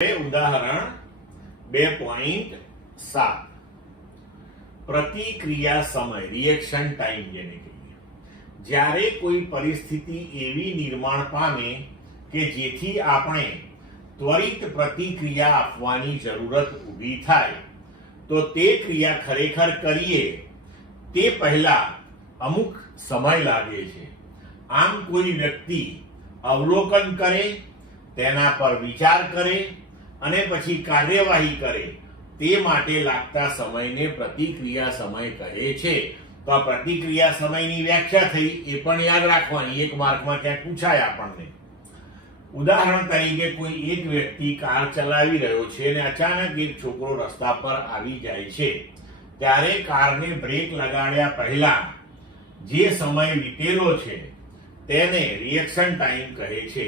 ઉદાહરણ 2.7 પ્રતિક્રિયા સમય રિએક્શન ટાઈમ જેને કહીએ. જ્યારે કોઈ પરિસ્થિતિ એવી નિર્માણ પામે કે જેથી આપણે ત્વરિત પ્રતિક્રિયા આપવાની જરૂરત ઊભી થાય તો તે ક્રિયા ખરેખર કરીએ તે પહેલા અમુક સમય લાગે છે. આમ કોઈ વ્યક્તિ અવલોકન કરે, તેના પર વિચાર કરે અને પછી કાર્યવાહી કરે તે માટે લાગતા સમયને પ્રતિક્રિયા સમય કહે છે. તો આ પ્રતિક્રિયા સમયની વ્યાખ્યા થઈ એ પણ યાદ રાખવાની, એક માર્કમાં ક્યાંક પૂછાય આપણને. ઉદાહરણ તરીકે કોઈ એક વ્યક્તિ કાર ચલાવી રહ્યો છે અને અચાનક એક છોકરો રસ્તા પર આવી જાય છે, ત્યારે કારને બ્રેક લગાડ્યા પહેલા જે સમય વીતેલો છે તેને રિએક્શન ટાઈમ કહે છે.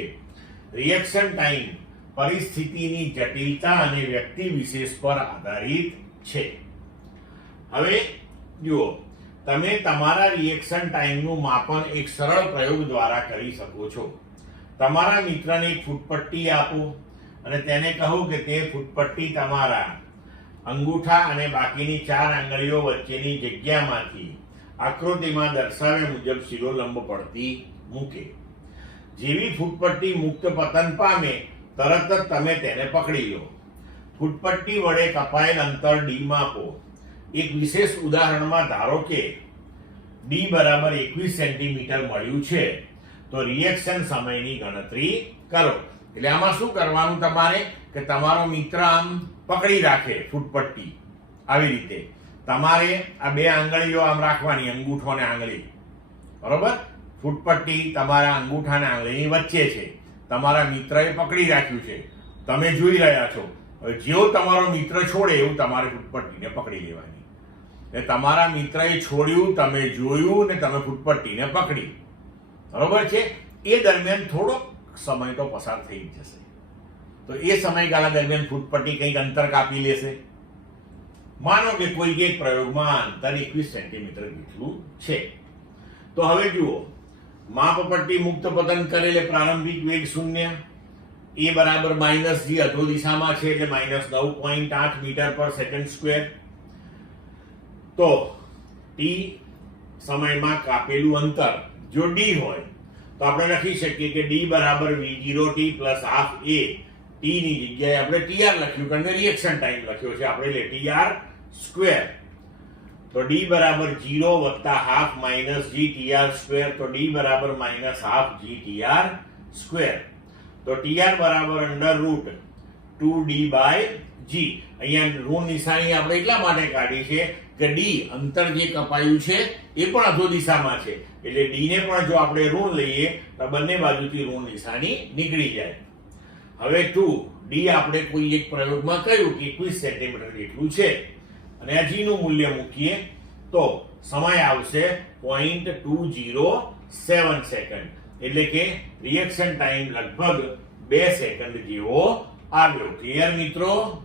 રિએક્શન ટાઈમ પરિસ્થિતિની જટિલતા અને વ્યક્તિ વિશેષ પર આધારિત છે. હવે જુઓ, તમે તમારા રિએક્શન ટાઈમનું માપન એક સરળ પ્રયોગ દ્વારા કરી શકો છો. તમારા મિત્રને એક ફૂટપટ્ટી આપો અને તેને કહો કે તે ફૂટપટ્ટી તમારા અંગૂઠા અને બાકીની 4 આંગળીઓ વચ્ચેની જગ્યામાંથી આકૃતિમાં દર્શાવ્યા મુજબ શિરોલંબ પડતી મૂકે. જેવી ફૂટપટ્ટી મુક્ત પતન પામે તરત જ તમે તેને પકડી લો. ફૂટપટ્ટી વડે કપાયેલ અંતર d માપો. એક વિશેષ ઉદાહરણમાં ધારો કે d બરાબર 21 સેન્ટીમીટર મળ્યું છે તો રિએક્શન સમયની ગણતરી કરો. એટલે આમાં શું કરવાનું તમારે કે તમારો મિત્ર આમ પકડી રાખે ફૂટપટ્ટી, આવી રીતે તમારે આ 2 આંગળીઓ આમ રાખવાની, અંગૂઠો અને આંગળી, બરોબર. ફૂટપટ્ટી તમારા અંગૂઠા અને આંગળીની વચ્ચે છે, તમારા મિત્રએ પકડી રાખ્યું છે, તમે જોઈ રહ્યા છો. હવે જેવો તમારો મિત્ર છોડે એવું તમારે ફૂટપટ્ટીને પકડી લેવાની. એટલે તમારા મિત્રએ છોડ્યું, તમે જોયું ને તમે ફૂટપટ્ટીને પકડી, બરોબર છે. એ દરમિયાન થોડોક સમય તો પસાર થઈ જ જશે. તો એ સમયગાળા દરમિયાન ફૂટપટ્ટી કંઈક અંતર કાપી લેશે. માનો કે કોઈ એક પ્રયોગમાં અંતર 21 સેન્ટીમીટર જેટલું છે. તો હવે જુઓ, માપપટ્ટી મુક્ત પતન કરેલે પ્રારંભિક વેગ 0, એ બરાબર -g અધો દિશામાં છે એટલે -9.8 મીટર પર સેકન્ડ સ્ક્વેર. તો t સમયમાં કાપેલું અંતર જો d હોય તો આપણે લખી શકીએ કે d બરાબર v0t plus half a. t ની જગ્યાએ આપણે tr લખ્યું કારણ કે રિએક્શન ટાઈમ લખ્યો છે આપણે, એટલે tr સ્ક્વેર. તો d બરાબર 0 વત્તા half minus g tr square. તો d બરાબર -હાફ g tr સ્ક્વેર. તો tr બરાબર √2d/g. અહીંયા ઋણ નિશાની આપણે એટલા માટે કાઢી છે કે d અંતર જે કપાયું છે એ પણ અધો દિશામાં છે, એટલે d ને પણ જો આપણે ઋણ લઈએ તો બંને બાજુથી ઋણ નિશાની નીકળી જાય. હવે 2d આપણે કોઈ એક પ્રયોગમાં કહ્યું કે 21 સેન્ટીમીટર જેટલું છે અને આ g નું મૂલ્ય મૂકીએ તો સમય આવશે 0.207 સેકન્ડ. એટલે કે રિએક્શન ટાઈમ લગભગ 2 સેકન્ડ જેવો આવ્યો. ક્લિયર મિત્રો?